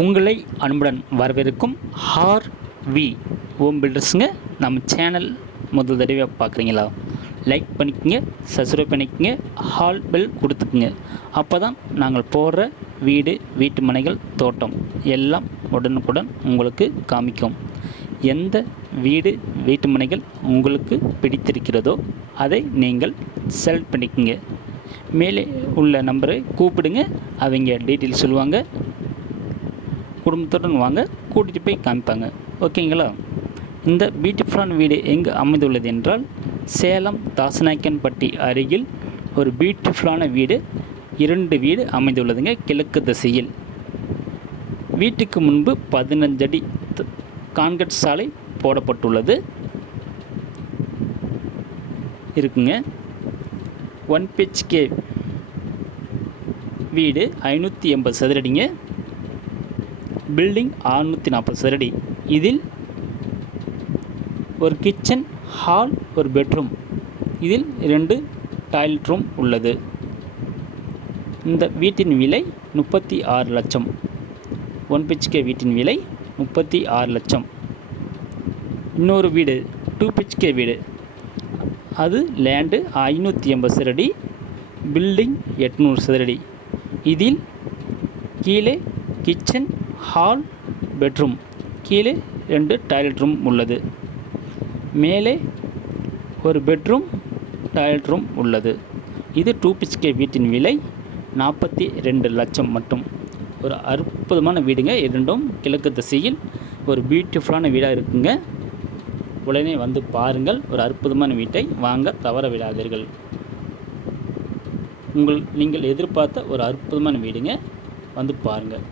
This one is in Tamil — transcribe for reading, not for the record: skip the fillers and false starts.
உங்களை அன்புடன் வரவேற்கும் ஆர்வி ஹோம் பில்டர்ஸுங்க. நம்ம சேனல் முதல் தடவை பார்க்குறீங்களா? லைக் பண்ணிக்கோங்க, சப்ஸ்கிரைப் பண்ணிக்கோங்க, ஹால் பெல் கொடுத்துக்குங்க. அப்போ தான் நாங்கள் போடுற வீடு, வீட்டு மனைகள், தோட்டம் எல்லாம் உடனுக்குடன் உங்களுக்கு காமிக்கும். எந்த வீடு, வீட்டு மனைகள் உங்களுக்கு பிடித்திருக்கிறதோ அதை நீங்கள் செலக்ட் பண்ணிக்கோங்க. மேலே உள்ள நம்பரை கூப்பிடுங்க, அவங்க டீட்டெயில் சொல்லுவாங்க. குடும்பத்துடன் வாங்க, கூட்டிகிட்டு போய் காமிப்பாங்க. ஓகேங்களா? இந்த பியூட்டிஃபுல்லான வீடு எங்கே அமைந்துள்ளது என்றால், சேலம் தாசநாயக்கன்பட்டி அருகில் ஒரு பியூட்டிஃபுல்லான வீடு, 2 வீடு அமைந்துள்ளதுங்க. கிழக்கு திசையில் வீட்டுக்கு முன்பு 15 அடி கான்கிரீட் சாலை போடப்பட்டுள்ளது இருக்குங்க. 1 BHK வீடு 580 சதுரடிங்க. பில்டிங் 640 சதுரடி. இதில் ஒரு கிச்சன், ஹால், ஒரு பெட்ரூம், இதில் 2 டாய்லெட் ரூம் உள்ளது. இந்த வீட்டின் விலை 36 லட்சம். 1 BHK வீட்டின் விலை 36 லட்சம். இன்னொரு வீடு 2 BHK வீடு, அது லேண்டு 580 சதுரடி, பில்டிங் 800 சதுரடி. இதில் கீழே கிச்சன், ஹால், பெட்ரூம், கீழே 2 டாய்லெட் ரூம் உள்ளது. மேலே ஒரு பெட்ரூம், டாய்லெட் ரூம் உள்ளது. இது 2 BHK வீட்டின் விலை 42 லட்சம் மட்டும். ஒரு அற்புதமான வீடுங்க. இரண்டும் கிழக்கு திசையில் ஒரு பியூட்டிஃபுல்லான வீடாக இருக்குங்க. உடனே வந்து பாருங்கள். ஒரு அற்புதமான வீட்டை வாங்க தவற விடாதீர்கள். நீங்கள் எதிர்பார்த்த ஒரு அற்புதமான வீடுங்க. வந்து பாருங்கள்.